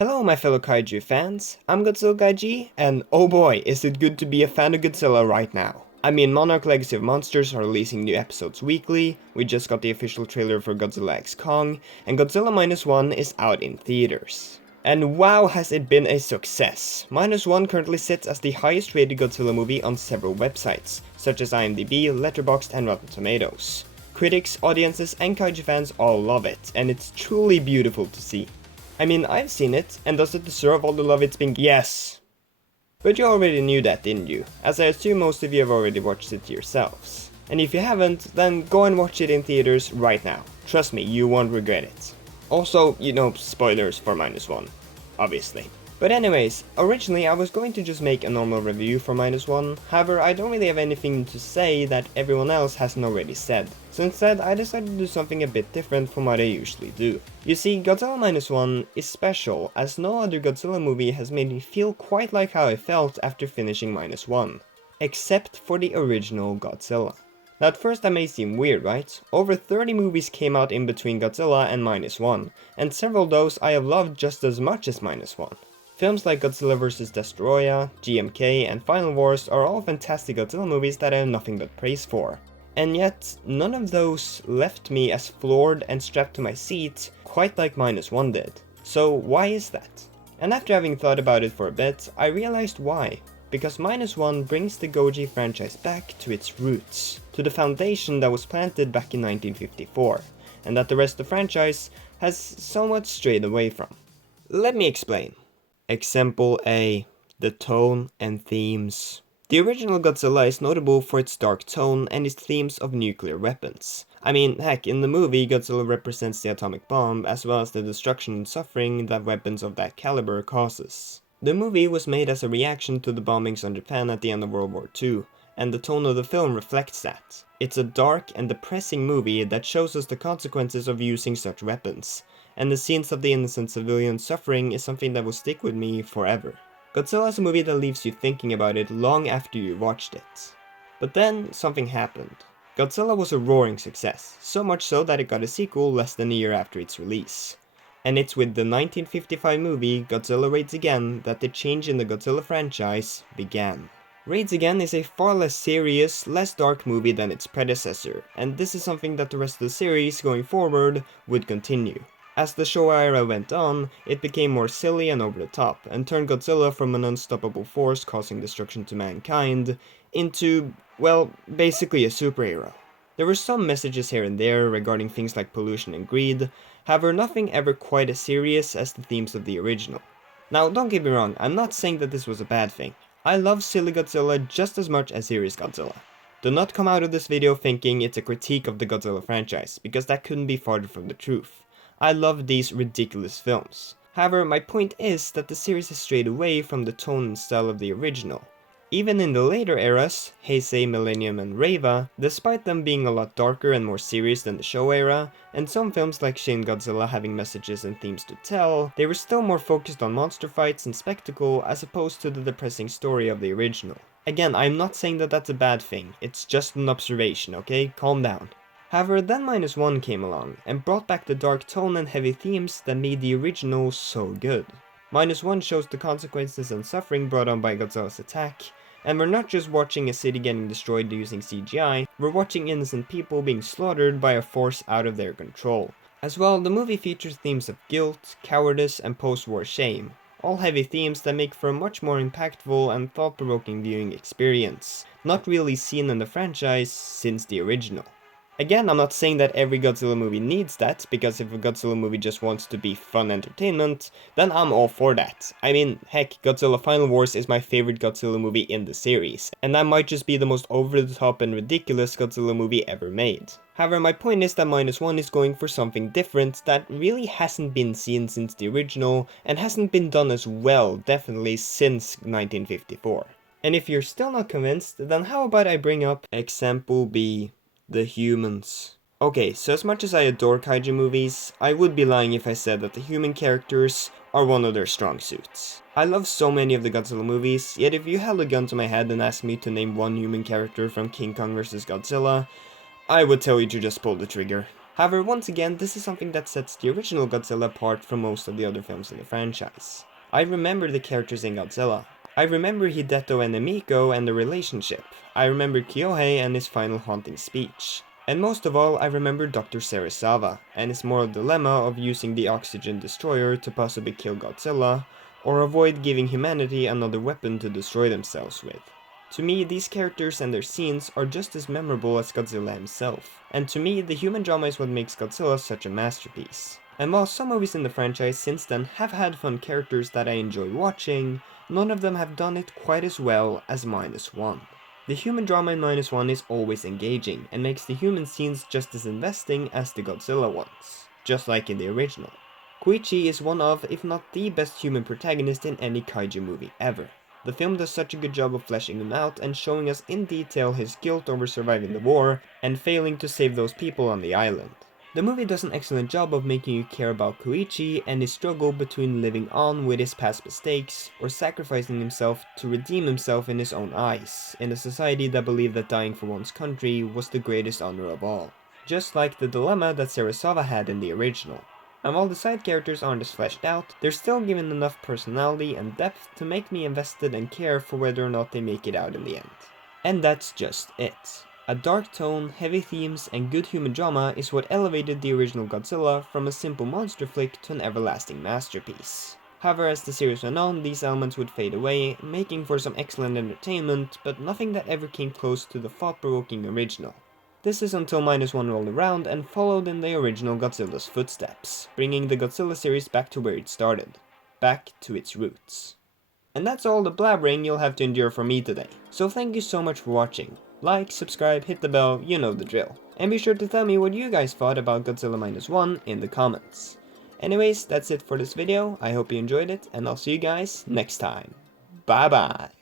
Hello my fellow kaiju fans, I'm Godzilla Gaiji, and oh boy, is it good to be a fan of Godzilla right now. I mean, Monarch Legacy of Monsters are releasing new episodes weekly, we just got the official trailer for Godzilla x Kong, and Godzilla Minus One is out in theaters. And wow, has it been a success! Minus One currently sits as the highest rated Godzilla movie on several websites, such as IMDb, Letterboxd and Rotten Tomatoes. Critics, audiences and kaiju fans all love it, and it's truly beautiful to see. I mean, I've seen it, and does it deserve all the love it's been? Yes! But you already knew that, didn't you? As I assume most of you have already watched it yourselves. And if you haven't, then go and watch it in theaters right now. Trust me, you won't regret it. Also, spoilers for Minus One. Obviously. But anyways, originally I was going to just make a normal review for Minus One, however I don't really have anything to say that everyone else hasn't already said, so instead I decided to do something a bit different from what I usually do. You see, Godzilla Minus One is special as no other Godzilla movie has made me feel quite like how I felt after finishing Minus One, except for the original Godzilla. Now at first that may seem weird, right? Over 30 movies came out in between Godzilla and Minus One, and several of those I have loved just as much as Minus One. Films like Godzilla vs. Destoroyah, GMK, and Final Wars are all fantastic Godzilla movies that I have nothing but praise for. And yet, none of those left me as floored and strapped to my seat quite like Minus One did. So why is that? And after having thought about it for a bit, I realized why. Because Minus One brings the Goji franchise back to its roots, to the foundation that was planted back in 1954, and that the rest of the franchise has somewhat strayed away from. Let me explain. Example A. The tone and themes. The original Godzilla is notable for its dark tone and its themes of nuclear weapons. I mean, heck, in the movie Godzilla represents the atomic bomb as well as the destruction and suffering that weapons of that caliber causes. The movie was made as a reaction to the bombings on Japan at the end of World War II, and the tone of the film reflects that. It's a dark and depressing movie that shows us the consequences of using such weapons, and the scenes of the innocent civilians suffering is something that will stick with me forever. Godzilla is a movie that leaves you thinking about it long after you watched it. But then, something happened. Godzilla was a roaring success, so much so that it got a sequel less than a year after its release. And it's with the 1955 movie Godzilla Raids Again that the change in the Godzilla franchise began. Raids Again is a far less serious, less dark movie than its predecessor, and this is something that the rest of the series going forward would continue. As the Showa era went on, it became more silly and over the top, and turned Godzilla from an unstoppable force causing destruction to mankind into, well, basically a superhero. There were some messages here and there regarding things like pollution and greed, however nothing ever quite as serious as the themes of the original. Now don't get me wrong, I'm not saying that this was a bad thing. I love silly Godzilla just as much as serious Godzilla. Do not come out of this video thinking it's a critique of the Godzilla franchise, because that couldn't be farther from the truth. I love these ridiculous films. However, my point is that the series has strayed away from the tone and style of the original. Even in the later eras, Heisei, Millennium and Reiwa, despite them being a lot darker and more serious than the Showa era, and some films like Shin Godzilla having messages and themes to tell, they were still more focused on monster fights and spectacle as opposed to the depressing story of the original. Again, I'm not saying that that's a bad thing, it's just an observation, okay? Calm down. However, then Minus One came along, and brought back the dark tone and heavy themes that made the original so good. Minus One shows the consequences and suffering brought on by Godzilla's attack, and we're not just watching a city getting destroyed using CGI, we're watching innocent people being slaughtered by a force out of their control. As well, the movie features themes of guilt, cowardice, and post-war shame, all heavy themes that make for a much more impactful and thought-provoking viewing experience, not really seen in the franchise since the original. Again, I'm not saying that every Godzilla movie needs that, because if a Godzilla movie just wants to be fun entertainment, then I'm all for that. I mean, heck, Godzilla Final Wars is my favorite Godzilla movie in the series, and that might just be the most over-the-top and ridiculous Godzilla movie ever made. However, my point is that Minus One is going for something different that really hasn't been seen since the original, and hasn't been done as well, definitely, since 1954. And if you're still not convinced, then how about I bring up example B. The humans. Okay, so as much as I adore kaiju movies, I would be lying if I said that the human characters are one of their strong suits. I love so many of the Godzilla movies, yet if you held a gun to my head and asked me to name one human character from King Kong vs. Godzilla, I would tell you to just pull the trigger. However, once again, this is something that sets the original Godzilla apart from most of the other films in the franchise. I remember the characters in Godzilla. I remember Hideto and Emiko and the relationship. I remember Kyohei and his final haunting speech. And most of all, I remember Dr. Serizawa and his moral dilemma of using the oxygen destroyer to possibly kill Godzilla, or avoid giving humanity another weapon to destroy themselves with. To me, these characters and their scenes are just as memorable as Godzilla himself, and to me, the human drama is what makes Godzilla such a masterpiece. And while some movies in the franchise since then have had fun characters that I enjoy watching, none of them have done it quite as well as Minus One. The human drama in Minus One is always engaging, and makes the human scenes just as investing as the Godzilla ones, just like in the original. Koichi is one of, if not the best human protagonist in any kaiju movie ever. The film does such a good job of fleshing him out and showing us in detail his guilt over surviving the war and failing to save those people on the island. The movie does an excellent job of making you care about Koichi and his struggle between living on with his past mistakes or sacrificing himself to redeem himself in his own eyes, in a society that believed that dying for one's country was the greatest honor of all. Just like the dilemma that Serizawa had in the original. And while the side characters aren't as fleshed out, they're still given enough personality and depth to make me invested and care for whether or not they make it out in the end. And that's just it. A dark tone, heavy themes, and good human drama is what elevated the original Godzilla from a simple monster flick to an everlasting masterpiece. However, as the series went on, these elements would fade away, making for some excellent entertainment, but nothing that ever came close to the thought-provoking original. This is until Minus One rolled around and followed in the original Godzilla's footsteps, bringing the Godzilla series back to where it started, back to its roots. And that's all the blabbering you'll have to endure from me today, so thank you so much for watching. Like, subscribe, hit the bell, you know the drill. And be sure to tell me what you guys thought about Godzilla Minus One in the comments. Anyways, that's it for this video, I hope you enjoyed it, and I'll see you guys next time. Bye bye!